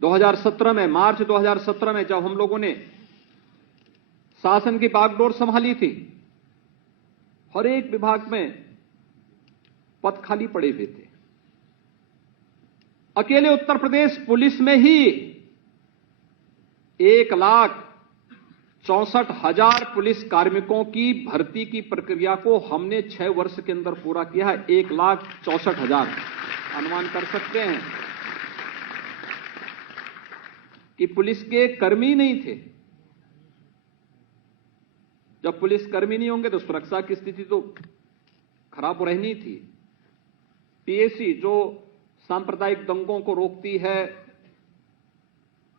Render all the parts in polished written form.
2017 में, मार्च 2017 में जब हम लोगों ने शासन की बागडोर संभाली थी, हर एक विभाग में पद खाली पड़े हुए थे। अकेले उत्तर प्रदेश पुलिस में ही 1,64,000 पुलिस कार्मिकों की भर्ती की प्रक्रिया को हमने 6 वर्ष के अंदर पूरा किया है। 1,64,000। अनुमान कर सकते हैं कि पुलिस के कर्मी नहीं थे। जब पुलिस कर्मी नहीं होंगे तो सुरक्षा की स्थिति तो खराब रहनी थी। पीएसी जो सांप्रदायिक दंगों को रोकती है,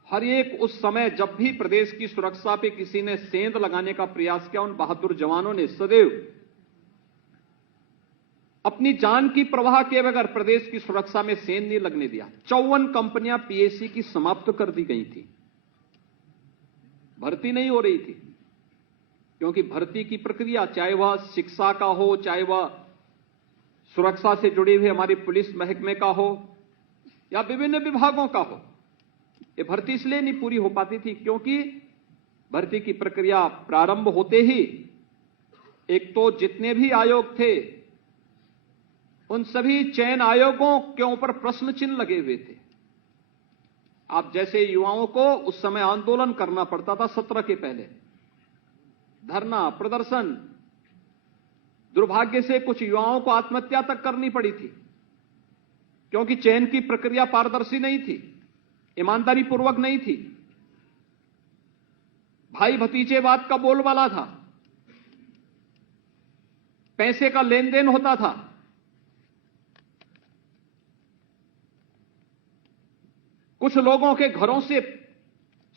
हर एक उस समय जब भी प्रदेश की सुरक्षा पे किसी ने सेंध लगाने का प्रयास किया, उन बहादुर जवानों ने सदैव अपनी जान की परवाह किए बगैर प्रदेश की सुरक्षा में सेंध नहीं लगने दिया। 54 कंपनियां पीएसी की समाप्त कर दी गई थी। भर्ती नहीं हो रही थी क्योंकि भर्ती की प्रक्रिया, चाहे वह शिक्षा का हो, चाहे वह सुरक्षा से जुड़ी हुई हमारी पुलिस महकमे का हो या विभिन्न विभागों का हो, ये भर्ती इसलिए नहीं पूरी हो पाती थी क्योंकि भर्ती की प्रक्रिया प्रारंभ होते ही एक तो जितने भी आयोग थे उन सभी चयन आयोगों के ऊपर प्रश्न चिन्ह लगे हुए थे। आप जैसे युवाओं को उस समय आंदोलन करना पड़ता था, सत्र के पहले धरना प्रदर्शन, दुर्भाग्य से कुछ युवाओं को आत्महत्या तक करनी पड़ी थी क्योंकि चयन की प्रक्रिया पारदर्शी नहीं थी, ईमानदारी पूर्वक नहीं थी, भाई भतीजेवाद का बोलबाला था, पैसे का लेन देन होता था। कुछ लोगों के घरों से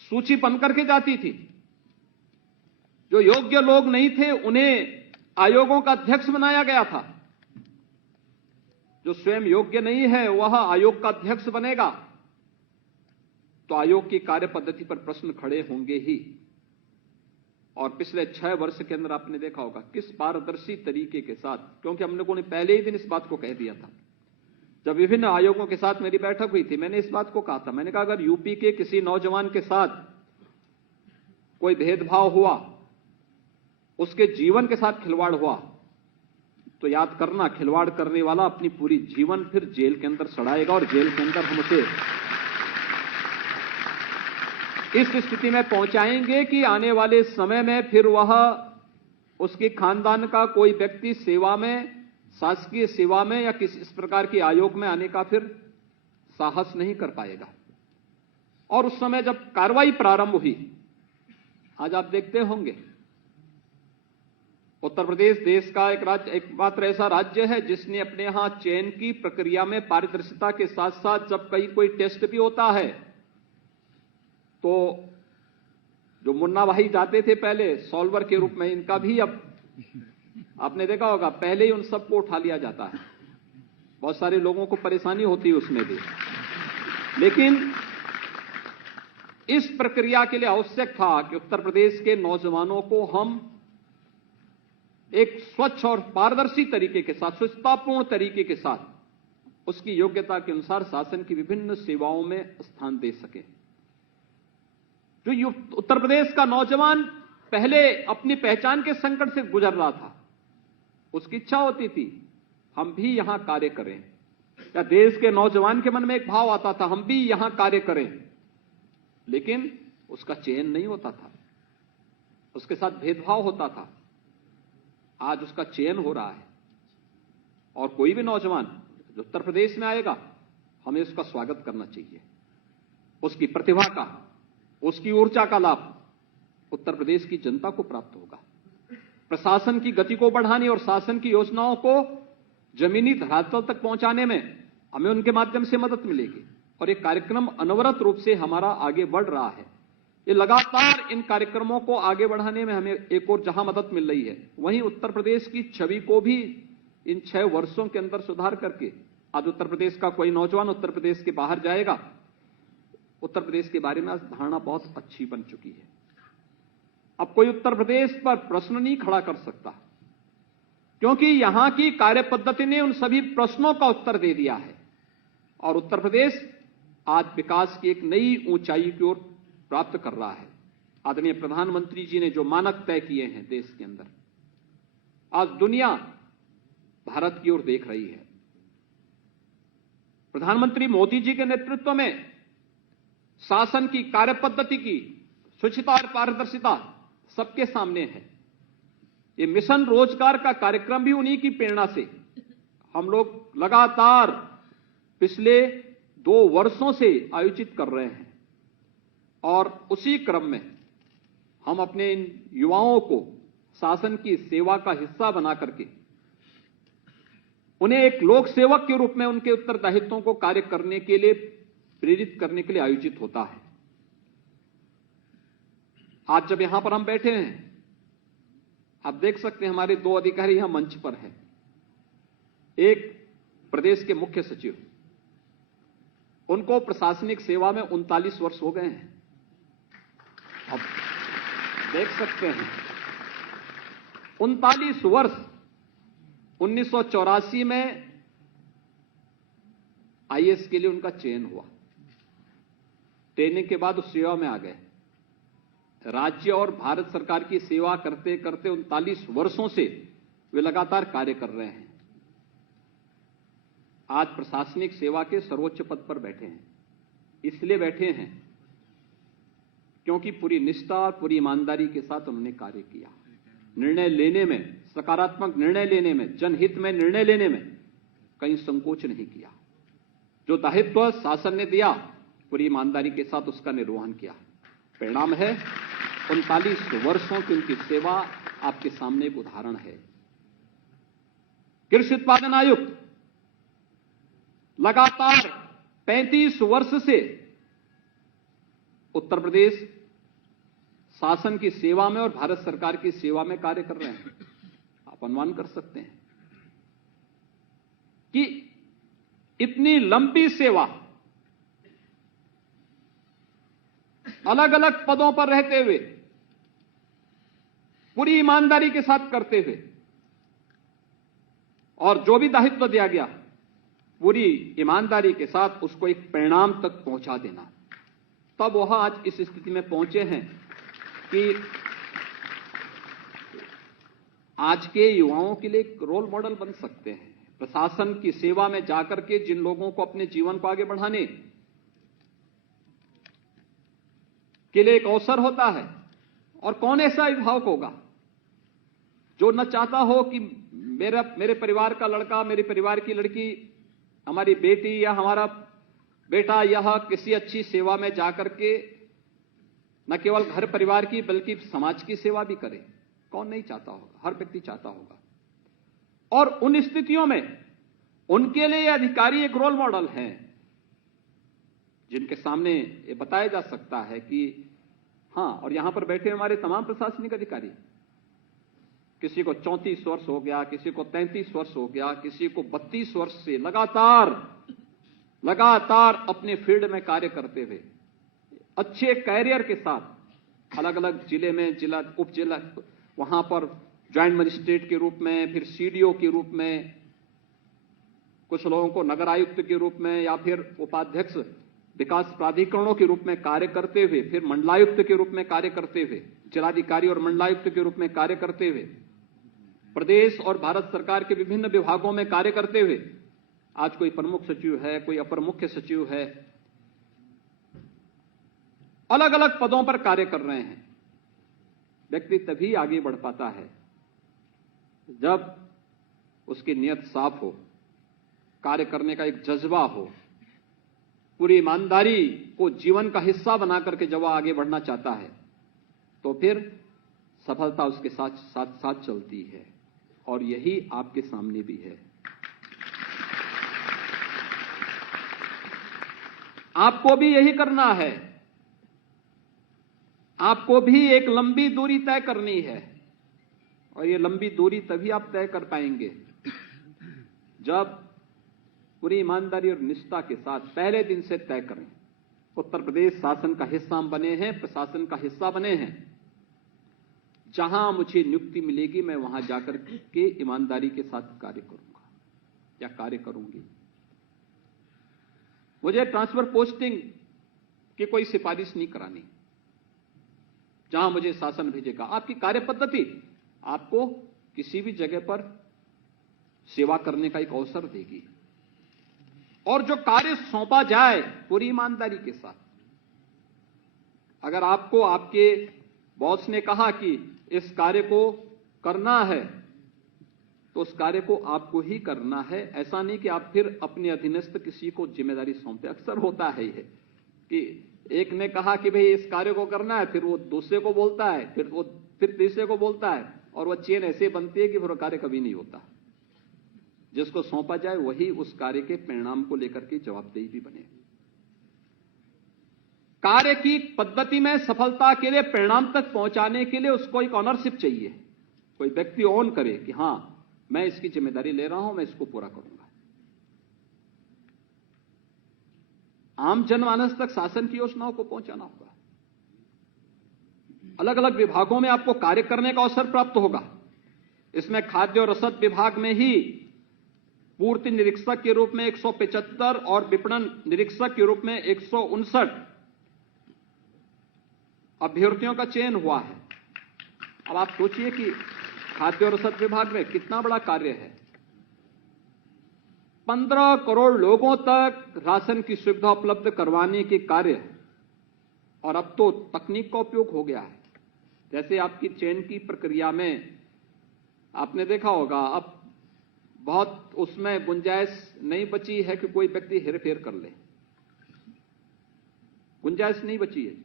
सूची बन करके जाती थी। जो योग्य लोग नहीं थे उन्हें आयोगों का अध्यक्ष बनाया गया था। जो स्वयं योग्य नहीं है वह आयोग का अध्यक्ष बनेगा तो आयोग की कार्य पद्धति पर प्रश्न खड़े होंगे ही। और पिछले 6 वर्ष के अंदर आपने देखा होगा किस पारदर्शी तरीके के साथ, क्योंकि हम लोगों ने पहले ही दिन इस बात को कह दिया था। जब विभिन्न आयोगों के साथ मेरी बैठक हुई थी, मैंने इस बात को कहा था, मैंने कहा अगर यूपी के किसी नौजवान के साथ कोई भेदभाव हुआ, उसके जीवन के साथ खिलवाड़ हुआ, तो याद करना खिलवाड़ करने वाला अपनी पूरी जीवन फिर जेल के अंदर सड़ाएगा और जेल के अंदर हम उसे इस स्थिति में पहुंचाएंगे कि आने वाले समय में फिर वह उसके खानदान का कोई व्यक्ति सेवा में, शासकीय सेवा में या किसी इस प्रकार के आयोग में आने का फिर साहस नहीं कर पाएगा। और उस समय जब कार्रवाई प्रारंभ हुई, आज आप देखते होंगे उत्तर प्रदेश देश का एकमात्र ऐसा राज्य है जिसने अपने यहां चयन की प्रक्रिया में पारदर्शिता के साथ साथ जब कोई टेस्ट भी होता है तो जो मुन्ना भाई जाते थे पहले सॉल्वर के रूप में, इनका भी अब आपने देखा होगा पहले ही उन सबको उठा लिया जाता है। बहुत सारे लोगों को परेशानी होती है उसमें भी, लेकिन इस प्रक्रिया के लिए आवश्यक था कि उत्तर प्रदेश के नौजवानों को हम एक स्वच्छ और पारदर्शी तरीके के साथ, स्वच्छतापूर्ण तरीके के साथ उसकी योग्यता के अनुसार शासन की विभिन्न सेवाओं में स्थान दे सके। जो उत्तर प्रदेश का नौजवान पहले अपनी पहचान के संकट से गुजर रहा था, उसकी इच्छा होती थी हम भी यहां कार्य करें, या देश के नौजवान के मन में एक भाव आता था हम भी यहां कार्य करें, लेकिन उसका चयन नहीं होता था, उसके साथ भेदभाव होता था। आज उसका चयन हो रहा है और कोई भी नौजवान जो उत्तर प्रदेश में आएगा हमें उसका स्वागत करना चाहिए। उसकी प्रतिभा का, उसकी ऊर्जा का लाभ उत्तर प्रदेश की जनता को प्राप्त होगा। प्रशासन की गति को बढ़ाने और शासन की योजनाओं को जमीनी धरातल तक पहुंचाने में हमें उनके माध्यम से मदद मिलेगी। और ये कार्यक्रम अनवरत रूप से हमारा आगे बढ़ रहा है। ये लगातार इन कार्यक्रमों को आगे बढ़ाने में हमें एक और जहां मदद मिल रही है, वहीं उत्तर प्रदेश की छवि को भी इन 6 वर्षों के अंदर सुधार करके आज उत्तर प्रदेश का कोई नौजवान उत्तर प्रदेश के बाहर जाएगा, उत्तर प्रदेश के बारे में आज धारणा बहुत अच्छी बन चुकी है। अब कोई उत्तर प्रदेश पर प्रश्न नहीं खड़ा कर सकता क्योंकि यहां की कार्य पद्धति ने उन सभी प्रश्नों का उत्तर दे दिया है। और उत्तर प्रदेश आज विकास की एक नई ऊंचाई की ओर प्राप्त कर रहा है। आदरणीय प्रधानमंत्री जी ने जो मानक तय किए हैं देश के अंदर, आज दुनिया भारत की ओर देख रही है। प्रधानमंत्री मोदी जी के नेतृत्व में शासन की कार्यपद्धति की शुचिता और पारदर्शिता सबके सामने है। ये मिशन रोजगार का कार्यक्रम भी उन्हीं की प्रेरणा से हम लोग लगातार पिछले 2 वर्षों से आयोजित कर रहे हैं और उसी क्रम में हम अपने इन युवाओं को शासन की सेवा का हिस्सा बना करके उन्हें एक लोक सेवक के रूप में उनके उत्तरदायित्वों को कार्य करने के लिए प्रेरित करने के लिए आयोजित होता है। आज जब यहां पर हम बैठे हैं, आप देख सकते हैं हमारे 2 अधिकारी यहां मंच पर हैं। एक प्रदेश के मुख्य सचिव, उनको प्रशासनिक सेवा में 39 वर्ष हो गए हैं। अब देख सकते हैं 39 वर्ष। 1984 में आईएएस के लिए उनका चयन हुआ, ट्रेनिंग के बाद उस सेवा में आ गए। राज्य और भारत सरकार की सेवा करते करते 39 वर्षों से वे लगातार कार्य कर रहे हैं। आज प्रशासनिक सेवा के सर्वोच्च पद पर बैठे हैं। इसलिए बैठे हैं क्योंकि पूरी निष्ठा और पूरी ईमानदारी के साथ उन्होंने कार्य किया। निर्णय लेने में, सकारात्मक निर्णय लेने में, जनहित में निर्णय लेने में कहीं संकोच नहीं किया। जो दायित्व शासन ने दिया, पूरी ईमानदारी के साथ उसका निर्वहन किया। परिणाम है 39 वर्षों की उनकी सेवा आपके सामने एक उदाहरण है। कृषि उत्पादन आयुक्त लगातार 35 वर्ष से उत्तर प्रदेश शासन की सेवा में और भारत सरकार की सेवा में कार्य कर रहे हैं। आप अनुमान कर सकते हैं कि इतनी लंबी सेवा अलग अलग पदों पर रहते हुए, पूरी ईमानदारी के साथ करते हुए, और जो भी दायित्व दिया गया पूरी ईमानदारी के साथ उसको एक परिणाम तक पहुंचा देना, तब वह आज इस स्थिति में पहुंचे हैं कि आज के युवाओं के लिए एक रोल मॉडल बन सकते हैं। प्रशासन की सेवा में जाकर के जिन लोगों को अपने जीवन को आगे बढ़ाने के लिए एक अवसर होता है, और कौन ऐसा अभिभावक होगा जो न चाहता हो कि मेरे परिवार का लड़का, मेरे परिवार की लड़की, हमारी बेटी या हमारा बेटा यह किसी अच्छी सेवा में जाकर के न केवल घर परिवार की बल्कि समाज की सेवा भी करे। कौन नहीं चाहता होगा? हर व्यक्ति चाहता होगा। और उन स्थितियों में उनके लिए अधिकारी एक रोल मॉडल हैं जिनके सामने ये बताया जा सकता है कि हां, और यहां पर बैठे हमारे तमाम प्रशासनिक अधिकारी, किसी को 34 वर्ष हो गया, किसी को 33 वर्ष हो गया, किसी को 32 वर्ष से लगातार अपने फील्ड में कार्य करते हुए अच्छे कैरियर के साथ अलग अलग जिले में, जिला, उप जिला, वहां पर ज्वाइंट मजिस्ट्रेट के रूप में, फिर सीडीओ के रूप में, कुछ लोगों को नगर आयुक्त के रूप में या फिर उपाध्यक्ष विकास प्राधिकरणों के रूप में कार्य करते हुए, फिर मंडलायुक्त के रूप में कार्य करते हुए, जिलाधिकारी और मंडलायुक्त के रूप में कार्य करते हुए, प्रदेश और भारत सरकार के विभिन्न विभागों में कार्य करते हुए आज कोई प्रमुख सचिव है, कोई अपर मुख्य सचिव है, अलग अलग पदों पर कार्य कर रहे हैं। व्यक्ति तभी आगे बढ़ पाता है जब उसकी नियत साफ हो, कार्य करने का एक जज्बा हो, पूरी ईमानदारी को जीवन का हिस्सा बना करके जब वह आगे बढ़ना चाहता है तो फिर सफलता उसके साथ साथ साथ चलती है। और यही आपके सामने भी है। आपको भी यही करना है। आपको भी एक लंबी दूरी तय करनी है, और ये लंबी दूरी तभी आप तय कर पाएंगे जब पूरी ईमानदारी और निष्ठा के साथ पहले दिन से तय करें। उत्तर प्रदेश शासन का हिस्सा बने हैं, प्रशासन का हिस्सा बने हैं। जहां मुझे नियुक्ति मिलेगी मैं वहां जाकर के ईमानदारी के साथ कार्य करूंगा या कार्य करूंगी। मुझे ट्रांसफर पोस्टिंग की कोई सिफारिश नहीं करानी। जहां मुझे शासन भेजेगा, आपकी कार्य पद्धति आपको किसी भी जगह पर सेवा करने का एक अवसर देगी। और जो कार्य सौंपा जाए पूरी ईमानदारी के साथ, अगर आपको आपके बॉस ने कहा कि इस कार्य को करना है तो उस कार्य को आपको ही करना है। ऐसा नहीं कि आप फिर अपने अधीनस्थ किसी को जिम्मेदारी सौंपते। अक्सर होता है यह कि एक ने कहा कि भाई इस कार्य को करना है, फिर वो दूसरे को बोलता है, फिर तीसरे को बोलता है, और वह चेन ऐसे बनती है कि फिर वो कार्य कभी नहीं होता। जिसको सौंपा जाए वही उस कार्य के परिणाम को लेकर के जवाबदेही भी बने। कार्य की पद्धति में सफलता के लिए, परिणाम तक पहुंचाने के लिए उसको एक ऑनरशिप चाहिए। कोई व्यक्ति ऑन करे कि हां मैं इसकी जिम्मेदारी ले रहा हूं, मैं इसको पूरा करूंगा। आम जनमानस तक शासन की योजनाओं को पहुंचाना होगा। अलग अलग विभागों में आपको कार्य करने का अवसर प्राप्त होगा। इसमें खाद्य और रसद विभाग में ही पूर्ति निरीक्षक के रूप में 175 और विपणन निरीक्षक के रूप में 159 अभ्यर्थियों का चयन हुआ है। अब आप सोचिए कि खाद्य और रसद विभाग में कितना बड़ा कार्य है। 15 करोड़ लोगों तक राशन की सुविधा उपलब्ध करवाने के कार्य, और अब तो तकनीक का उपयोग हो गया है। जैसे आपकी चयन की प्रक्रिया में आपने देखा होगा, अब बहुत उसमें गुंजाइश नहीं बची है कि कोई व्यक्ति हेरफेर कर ले। गुंजाइश नहीं बची है।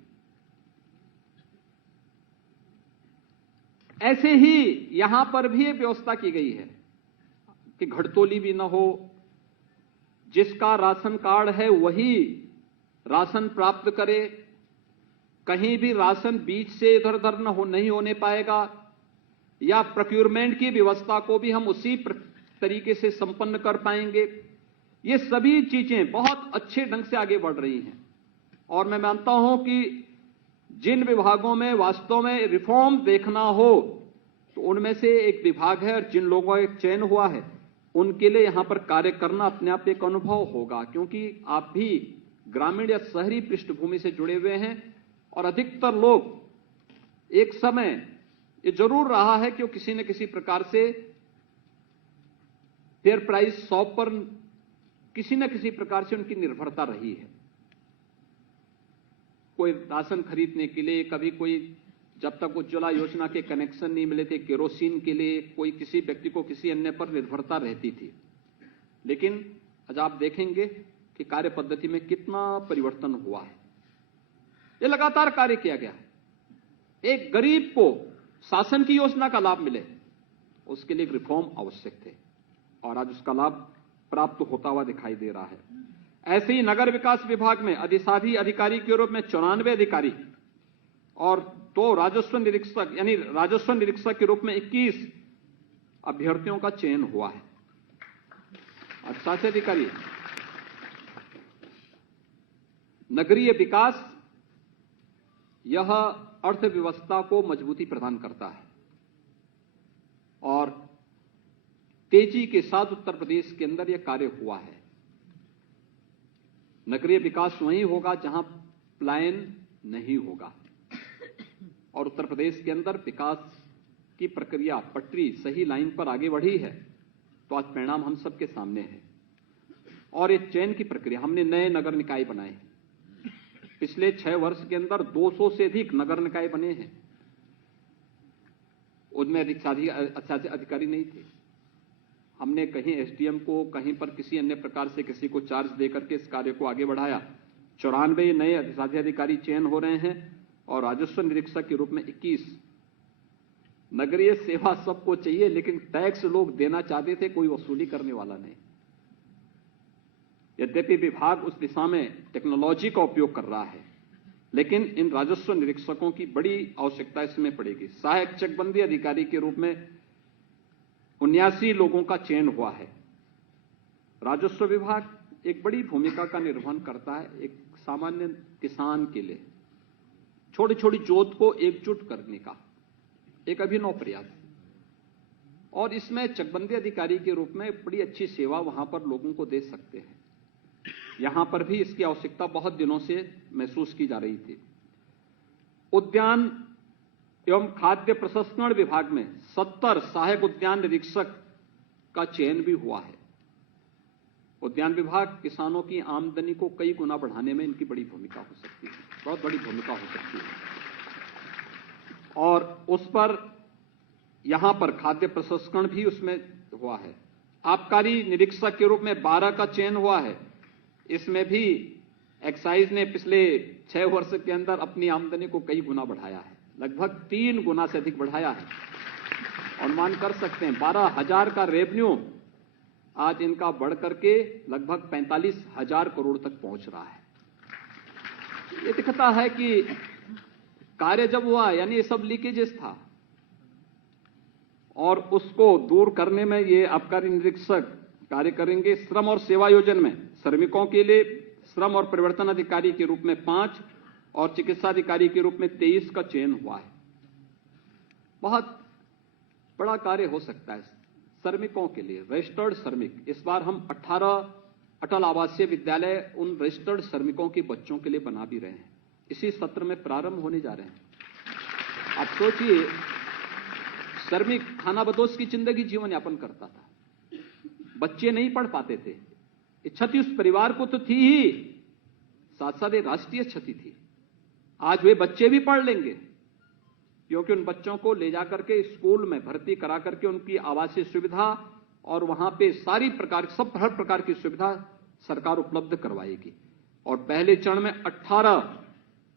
ऐसे ही यहां पर भी एक व्यवस्था की गई है कि घटतोली भी न हो। जिसका राशन कार्ड है वही राशन प्राप्त करे। कहीं भी राशन बीच से इधर उधर नहीं होने पाएगा। या प्रोक्योरमेंट की व्यवस्था को भी हम उसी तरीके से संपन्न कर पाएंगे। ये सभी चीजें बहुत अच्छे ढंग से आगे बढ़ रही हैं। और मैं मानता हूं कि जिन विभागों में वास्तव में रिफॉर्म देखना हो तो उनमें से एक विभाग है, और जिन लोगों का चयन हुआ है उनके लिए यहां पर कार्य करना अपने आप एक अनुभव होगा। क्योंकि आप भी ग्रामीण या शहरी पृष्ठभूमि से जुड़े हुए हैं, और अधिकतर लोग एक समय ये जरूर रहा है कि वो किसी न किसी प्रकार से फेयर प्राइस शॉप पर किसी न किसी प्रकार से उनकी निर्भरता रही है। कोई राशन खरीदने के लिए, कभी कोई जब तक उज्ज्वला योजना के कनेक्शन नहीं मिले थे, केरोसिन के लिए कोई किसी व्यक्ति को किसी अन्य पर निर्भरता रहती थी। लेकिन आज आप देखेंगे कि कार्य पद्धति में कितना परिवर्तन हुआ है। ये लगातार कार्य किया गया है। एक गरीब को शासन की योजना का लाभ मिले, उसके लिए एक रिफॉर्म आवश्यक थे, और आज उसका लाभ प्राप्त होता हुआ दिखाई दे रहा है। ऐसे ही नगर विकास विभाग में अधिशासी अधिकारी के रूप में 94 अधिकारी और 2 राजस्व निरीक्षक, यानी राजस्व निरीक्षक के रूप में 21 अभ्यर्थियों का चयन हुआ है। अधिशासी अधिकारी, नगरीय विकास, यह अर्थव्यवस्था को मजबूती प्रदान करता है, और तेजी के साथ उत्तर प्रदेश के अंदर यह कार्य हुआ है। नगरीय विकास वहीं होगा जहां पलायन नहीं होगा, और उत्तर प्रदेश के अंदर विकास की प्रक्रिया पटरी सही लाइन पर आगे बढ़ी है, तो आज परिणाम हम सबके सामने है। और ये चयन की प्रक्रिया, हमने नए नगर निकाय बनाए। पिछले 6 वर्ष के अंदर 200 से अधिक नगर निकाय बने हैं। उनमें अधिकारी नहीं थे। हमने कहीं एसडीएम को, कहीं पर किसी अन्य प्रकार से किसी को चार्ज देकर के इस कार्य को आगे बढ़ाया। 94 नए अधिकारी चयन हो रहे हैं, और राजस्व निरीक्षक के रूप में 21। नगरीय सेवा सबको चाहिए, लेकिन टैक्स लोग देना चाहते थे, कोई वसूली करने वाला नहीं। यद्यपि विभाग उस दिशा में टेक्नोलॉजी का उपयोग कर रहा है, लेकिन इन राजस्व निरीक्षकों की बड़ी आवश्यकता इसमें पड़ेगी। सहायक चकबंदी अधिकारी के रूप में 79 लोगों का चयन हुआ है। राजस्व विभाग एक बड़ी भूमिका का निर्वहन करता है एक सामान्य किसान के लिए। छोटी छोटी जोत को एकजुट करने का एक अभिनव प्रयास, और इसमें चकबंदी अधिकारी के रूप में बड़ी अच्छी सेवा वहां पर लोगों को दे सकते हैं। यहां पर भी इसकी आवश्यकता बहुत दिनों से महसूस की जा रही थी। उद्यान एवं खाद्य प्रसंस्करण विभाग में 70 सहायक उद्यान निरीक्षक का चयन भी हुआ है। उद्यान विभाग किसानों की आमदनी को कई गुना बढ़ाने में इनकी बड़ी भूमिका हो सकती है, बहुत बड़ी भूमिका हो सकती है। और उस पर यहां पर खाद्य प्रसंस्करण भी उसमें हुआ है। आबकारी निरीक्षक के रूप में 12 का चयन हुआ है। इसमें भी एक्साइज ने पिछले 6 वर्ष के अंदर अपनी आमदनी को कई गुना बढ़ाया है, लगभग 3 गुना से अधिक बढ़ाया है। अनुमान कर सकते हैं 12,000 का रेवेन्यू आज इनका बढ़ करके लगभग 45,000 करोड़ तक पहुंच रहा है। ये दिखता है कि कार्य जब हुआ यानी ये सब लीकेजेस था और उसको दूर करने में ये आबकारी निरीक्षक कार्य करेंगे। श्रम और सेवायोजन में श्रमिकों के लिए श्रम और परिवर्तन अधिकारी के रूप में 5 और चिकित्सा अधिकारी के रूप में 23 का चयन हुआ है। बहुत बड़ा कार्य हो सकता है श्रमिकों के लिए, रजिस्टर्ड श्रमिक। इस बार हम 18 अटल आवासीय विद्यालय उन रजिस्टर्ड श्रमिकों के बच्चों के लिए बना भी रहे हैं। इसी सत्र में प्रारंभ होने जा रहे हैं। आप सोचिए, श्रमिक खानाबदोश की जिंदगी जीवन यापन करता था, बच्चे नहीं पढ़ पाते थे। ये क्षति उस परिवार को तो थी ही, साथ साथ एक राष्ट्रीय क्षति थी। आज वे बच्चे भी पढ़ लेंगे क्योंकि उन बच्चों को ले जाकर के स्कूल में भर्ती करा करके उनकी आवासीय सुविधा और वहां पे सारी प्रकार हर प्रकार की सुविधा सरकार उपलब्ध करवाएगी। और पहले चरण में 18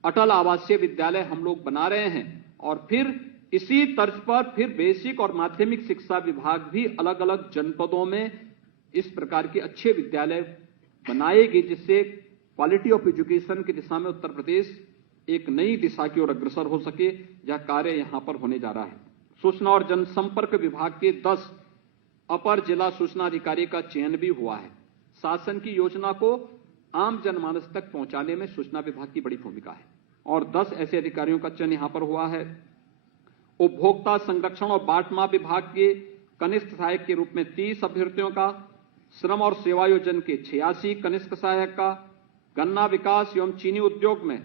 अटल आवासीय विद्यालय हम लोग बना रहे हैं और फिर इसी तर्ज पर फिर बेसिक और माध्यमिक शिक्षा विभाग भी अलग अलग जनपदों में इस प्रकार के अच्छे विद्यालय बनाएगी, जिससे क्वालिटी ऑफ एजुकेशन की दिशा में उत्तर प्रदेश एक नई दिशा की ओर अग्रसर हो सके। यह कार्य यहां पर होने जा रहा है। सूचना और जनसंपर्क विभाग के 10 अपर जिला सूचना अधिकारी का चयन भी हुआ है। शासन की योजना को आम जनमानस तक पहुंचाने में सूचना विभाग की बड़ी भूमिका है और 10 ऐसे अधिकारियों का चयन यहां पर हुआ है। उपभोक्ता संरक्षण और बाट माप विभाग के कनिष्ठ सहायक के रूप में 30 अभ्यर्थियों का, श्रम और सेवायोजन के 86 कनिष्ठ सहायक का, गन्ना विकास एवं चीनी उद्योग में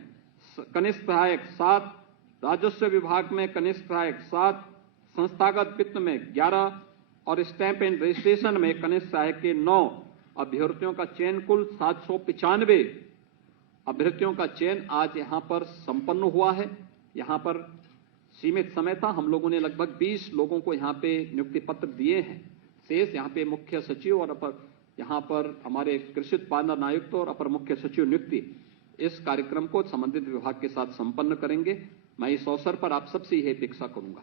कनिष्ठ सहायक 7, राजस्व विभाग में कनिष्ठ सहायक 7, संस्थागत वित्त में 11 और स्टैंप एंड रजिस्ट्रेशन में कनिष्ठ सहायक के 9 अभ्यर्थियों का चयन। कुल 795 अभ्यर्थियों का चयन आज यहां पर संपन्न हुआ है। यहां पर सीमित समय था, हम लोगों ने लगभग 20 लोगों को यहां पे नियुक्ति पत्र दिए हैं। शेष यहां पे मुख्य सचिव और यहां पर हमारे कृषि उत्पादन आयुक्त और अपर मुख्य सचिव नियुक्ति इस कार्यक्रम को संबंधित विभाग के साथ संपन्न करेंगे। मैं इस अवसर पर आप सबसे यह अपेक्षा करूंगा,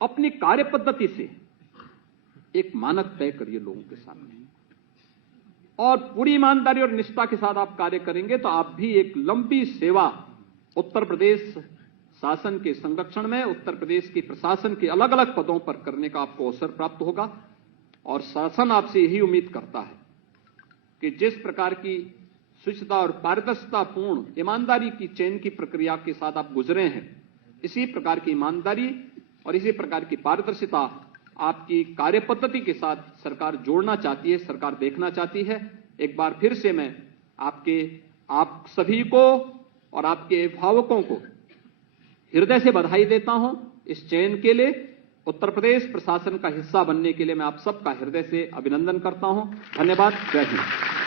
अपनी कार्य पद्धति से एक मानक तय करिए लोगों के सामने और पूरी ईमानदारी और निष्ठा के साथ आप कार्य करेंगे तो आप भी एक लंबी सेवा उत्तर प्रदेश शासन के संरक्षण में, उत्तर प्रदेश की प्रशासन के अलग अलग पदों पर करने का आपको अवसर प्राप्त होगा। और शासन आपसे यही उम्मीद करता है कि जिस प्रकार की शुचिता और पारदर्शितापूर्ण ईमानदारी की चयन की प्रक्रिया के साथ आप गुजरे हैं, इसी प्रकार की ईमानदारी और इसी प्रकार की पारदर्शिता आपकी कार्य पद्धति के साथ सरकार जोड़ना चाहती है, सरकार देखना चाहती है। एक बार फिर से मैं आप सभी को और आपके अभिभावकों को हृदय से बधाई देता हूं इस चयन के लिए। उत्तर प्रदेश प्रशासन का हिस्सा बनने के लिए मैं आप सबका हृदय से अभिनंदन करता हूं। धन्यवाद। जय हिंद।